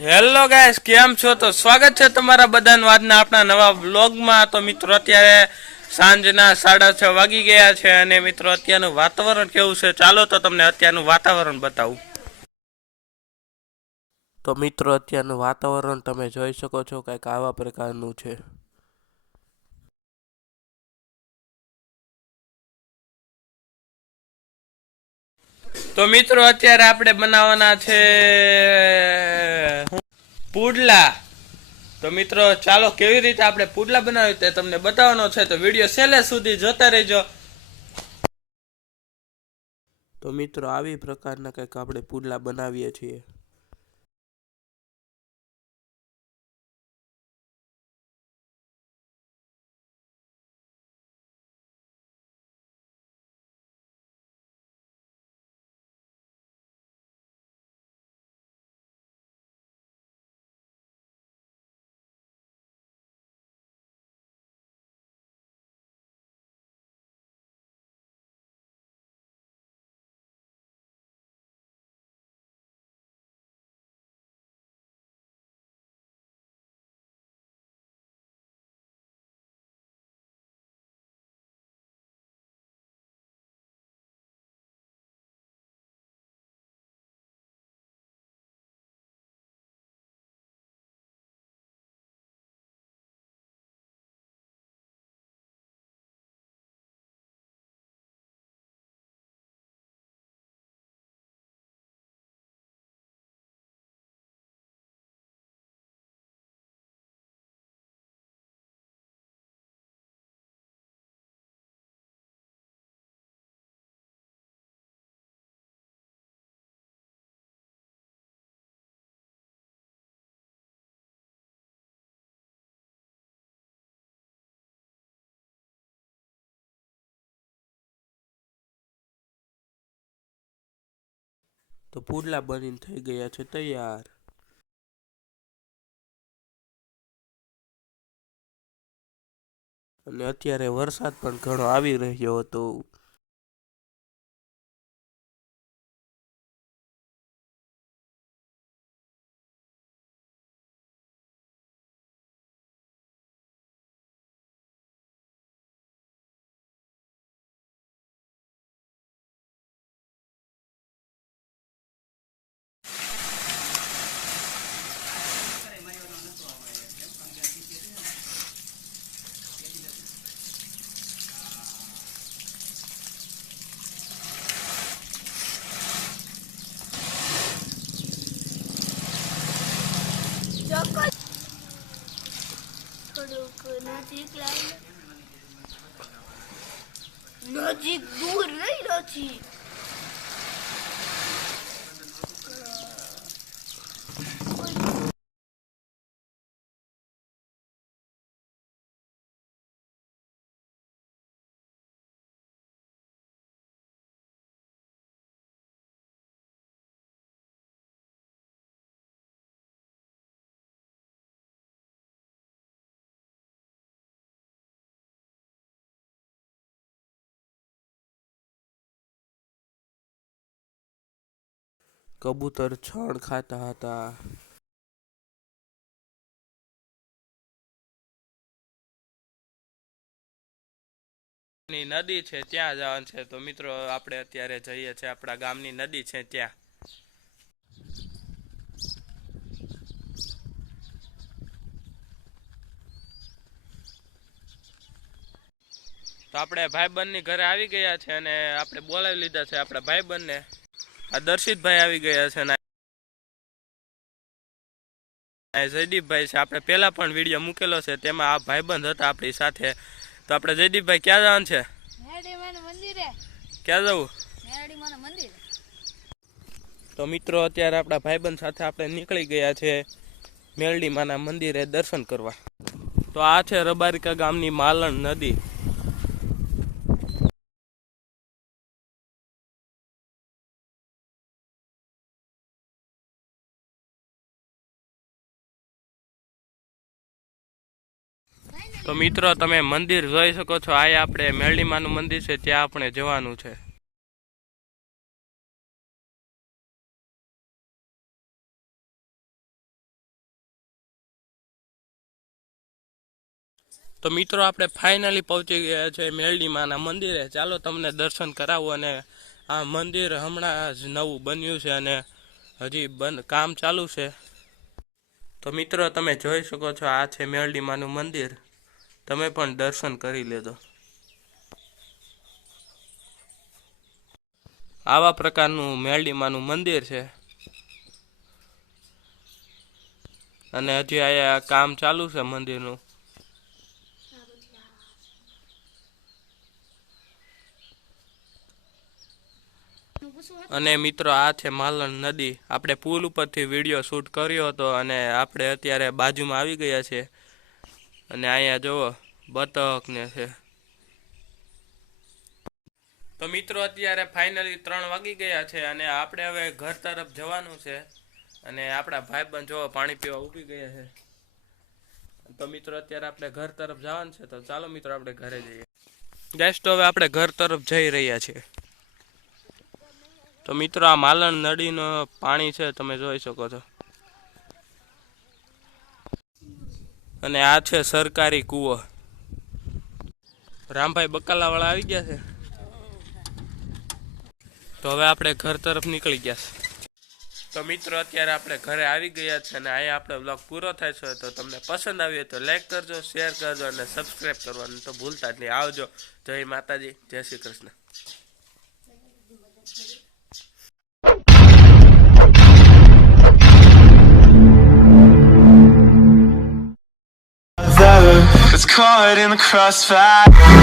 Hello guys, કેમ છો? તો સ્વાગત છે તમારા બધાનું આજના આપણા નવા વ્લોગમાં. તો મિત્રો અત્યારે સાંજના 6:30 વાગી ગયા છે અને મિત્રો અત્યારનું વાતાવરણ કેવું છે ચાલો તો તમને અત્યારનું વાતાવરણ બતાવું. તો મિત્રો અત્યારનું વાતાવરણ તમે જોઈ શકો છો, કંઈક આવા પ્રકારનું છે. તો મિત્રો અત્યારે આપણે બનાવવાના છે પુડલા. તો મિત્રો ચાલો કેવી રીતે આપણે પુડલા બનાવી તે તમને બતાવવાનો છે, તો વિડીયો છેલ્લે સુધી જોતા રહેજો. તો મિત્રો આવી પ્રકારના કંઈક આપણે પુડલા બનાવીએ છીએ. તો પુડલા બનીને થઈ ગયા છે તૈયાર. અને અત્યારે વરસાદ પણ ઘણો આવી રહ્યો હતો. થોડુંક નજીક લાવી નજીક દૂર નહીં નજીક કબૂતર છણ ખાતા હતા. નદી છે ત્યાં જવાનું છે. તો મિત્રો આપણે અત્યારે જઈએ છીએ આપણા ગામની નદી છે ત્યાં. તો આપણે ભાઈબંધની ઘરે આવી ગયા છે અને આપણે બોલાવી લીધા છે આપણા ભાઈબંધને. આ દર્શિતભાઈ આવી ગયા છે ને જયદીપભાઈ છે. આપણે પહેલા પણ વિડીયો મૂકેલો છે, તેમાં આ ભાઈબંધ હતા આપણી સાથે. તો આપણે જયદીપભાઈ ક્યાં જવાનું છે? ક્યાં જવું? તો મિત્રો અત્યારે આપણા ભાઈબંધ સાથે આપણે નીકળી ગયા છે મેલડી માના મંદિરે દર્શન કરવા. તો આ છે રબારિકા ગામની માલણ નદી. તો મિત્રો તમે મંદિર જોઈ શકો છો. આ આપણે મેલડી માનું મંદિર છે, ત્યાં આપણે જવાનું છે. તો મિત્રો આપણે ફાઇનલી પહોંચી ગયા છે મેરડી માના મંદિરે. ચાલો તમને દર્શન કરાવું. અને આ મંદિર હમણાં જ નવું બન્યું છે અને હજી કામ ચાલુ છે. તો મિત્રો તમે જોઈ શકો છો આ છે મેરડી માનું મંદિર. તમે પણ દર્શન કરી લેજો. આવા પ્રકારનું મેરડી માનું મંદિર છે અને હજી અહીંયા કામ ચાલુ છે મંદિરનું. અને મિત્રો આ છે માલણ નદી. આપણે પુલ ઉપરથી વિડીયો શૂટ કર્યો હતો અને આપણે અત્યારે બાજુમાં આવી ગયા છે. અને અહીંયા જુઓ બતક ને છે. તો મિત્રો અત્યારે ફાઇનલી 3 વાગી ગયા છે અને આપણે હવે ઘર તરફ જવાનું છે. અને આપણા ભાઈબંધ જો પાણી પીવા ઉભી ગયા છે. તો મિત્રો અત્યારે આપણે ઘર તરફ જવાનું છે. તો ચાલો મિત્રો આપણે ઘરે જઈએ. ગેસ તો હવે આપણે ઘર તરફ જઈ રહ્યા છીએ. તો મિત્રો આ માલણ નદીનું પાણી છે, તમે જોઈ શકો છો. અને આ છે સરકારી કૂવો. રામભાઈ બકાલાવાળા આવી ગયા છે. તો હવે આપણે ઘર તરફ નીકળી ગયા છે. તો મિત્રો અત્યારે આપણે ઘરે આવી ગયા છે અને અહીંયા આપણે બ્લોગ પૂરો થાય છે. તો તમને પસંદ આવ્યો તો લાઈક કરજો, શેર કરજો અને સબસ્ક્રાઈબ કરવાનું તો ભૂલતા જ નહીં. આવજો. જય માતાજી, જય Shri Krishna. It's caught in the crossfire.